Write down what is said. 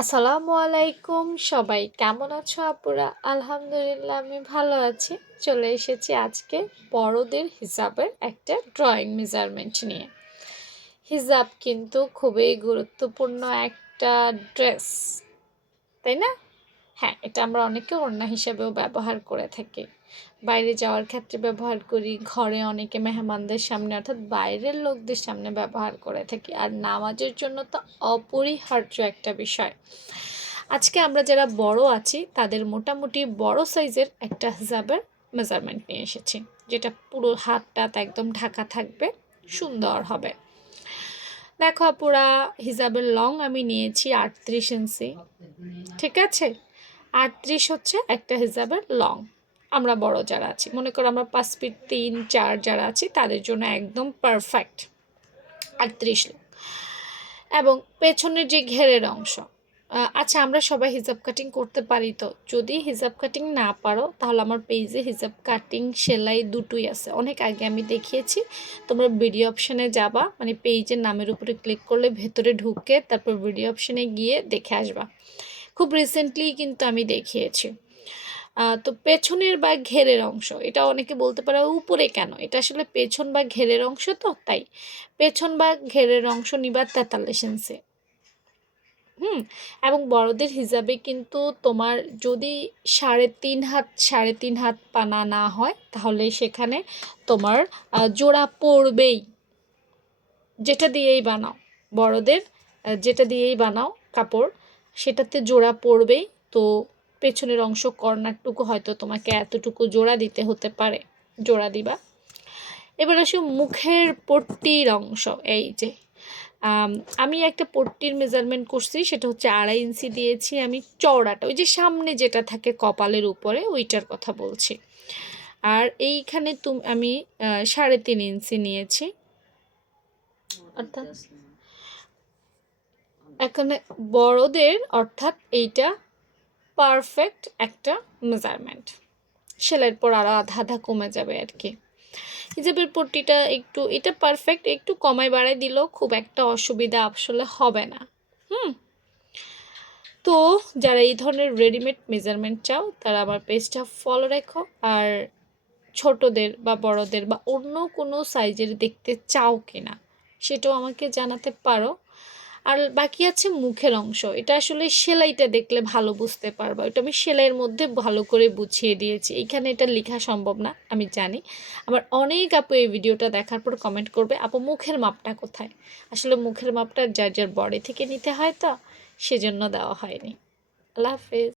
আসসালামু আলাইকুম সবাই কেমন আছো আপুরা? আলহামদুলিল্লাহ আমি ভালো আছি। চলে এসেছি আজকে বড়দের হিসাবের একটা ড্রয়িং মেজারমেন্ট নিয়ে। হিজাব কিন্তু খুবই গুরুত্বপূর্ণ একটা ড্রেস, তাই না? হ্যাঁ, এটা আমরা অনেকে ওড়না হিসেবেও ব্যবহার করে থাকি। বাইরে যাওয়ার ক্ষেত্রে ব্যবহার করি, ঘরে অনেকে মেহমানদের সামনে অর্থাৎ বাইরের লোকদের সামনে ব্যবহার করে থাকি। আর নামাজের জন্য তো অপরিহার্য একটা বিষয়। আজকে আমরা যারা বড় আছি তাদের মোটামুটি বড় সাইজের একটা হিজাবের মেজারমেন্ট নিয়ে এসেছি, যেটা পুরো হাতটা একদম ঢাকা থাকবে, সুন্দর হবে। দেখো আপুরা, হিজাবের লং আমি নিয়েছি 38 ইঞ্চি, ঠিক আছে? 38 হচ্ছে একটা হিজাবের লং। আমরা বড় যারা আছি, মনে করো আমরা 5 ফিট 3 4 যারা আছি তাদের জন্য একদম পারফেক্ট 38 লং। এবং পেছনের যে ঘেরের অংশ, আচ্ছা আমরা সবাই হিজাব কাটিং করতে পারি, তো যদি হিজাব কাটিং না পারো তাহলে আমার পেজে হিজাব কাটিং সেলাই দুটোই আছে, অনেক আগে আমি দেখিয়েছি। তোমরা ভিডিও অপশানে যাবা, মানে পেজের নামের উপরে ক্লিক করলে ভেতরে ঢুকে তারপর ভিডিও অপশানে গিয়ে দেখে আসবা। খুব রিসেন্টলি কিন্তু আমি দেখিয়েছি। তো পেছনের বা ঘেরের অংশ, এটা অনেকে বলতে পারে উপরে কেন, এটা আসলে পেছন বা ঘেরের অংশ, তো তাই পেছন বা ঘেরের অংশ নিবা 43 ইঞ্চি। এবং বড়দের হিসাবে কিন্তু তোমার যদি 3.5 হাত পানা না হয় তাহলে সেখানে তোমার জোড়া পড়বেই, যেটা দিয়েই বানাও। বড়দের যেটা দিয়েই বানাও কাপড়, সেটাতে জোড়া পড়বেই। তো পেছনের অংশ কর্নারটুকু হয়তো তোমাকে এতটুকু জোড়া দিতে হতে পারে, জোড়া দিবা। এবার আসো মুখের পট্টির অংশ। এই যে আমি একটা পট্টির মেজারমেন্ট করছি, সেটা হচ্ছে 2.5 ইঞ্চি দিয়েছি আমি চওড়াটা, ওই যে সামনে যেটা থাকে কপালের উপরে ওইটার কথা বলছি। আর এইখানে আমি 3.5 ইঞ্চি নিয়েছি, অর্থাৎ এখানে বড়দের, অর্থাৎ এইটা পারফেক্ট একটা মেজারমেন্ট। সেলাইয়ের পর আরও আধা আধা কমে যাবে আর কি। হিজাবের পট্টিটা একটু, এটা পারফেক্ট, একটু কমায় বাড়ায় দিলেও খুব একটা অসুবিধা আসলে হবে না। তো যারা এই ধরনের রেডিমেড মেজারমেন্ট চাও তারা আমার পেজটা ফলো রেখো। আর ছোটদের বা বড়দের বা অন্য কোনো সাইজের দেখতে চাও কিনা সেটাও আমাকে জানাতে পারো। আর বাকি আছে মুখের অংশ, এটা আসলে সেলাইটা দেখলে ভালো বুঝতে পারবা, এটা আমি সেলাইয়ের মধ্যে ভালো করে বুঝিয়ে দিয়েছি, এইখানে এটা লেখা সম্ভব না আমি জানি। আবার অনেক আপু এই ভিডিওটা দেখার পর কমেন্ট করবে আপু মুখের মাপটা কোথায়। আসলে মুখের মাপটা যার যার বডি থেকে নিতে হয়, তো সেজন্য দেওয়া হয়নি। আল্লাহ হাফেজ।